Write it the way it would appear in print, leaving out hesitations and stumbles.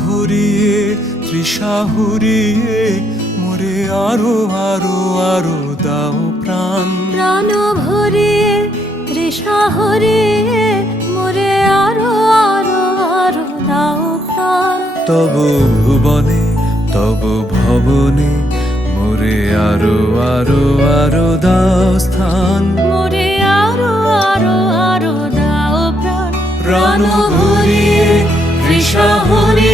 ভরিয়ে তৃষা হরিয়ে মোরে আরো আরো আরো দাও প্রাণ। প্রাণ ভরিয়ে তৃষা হরিয়ে মোরে আরো আরো আরো দাও প্রাণ। তব ভুবনে তব ভবনে মোরে আরো আরো আরো দাও স্থান। মোরে আরো আরো আরো দাও প্রাণ। প্রাণ ভরিয়ে তৃষা হরিয়ে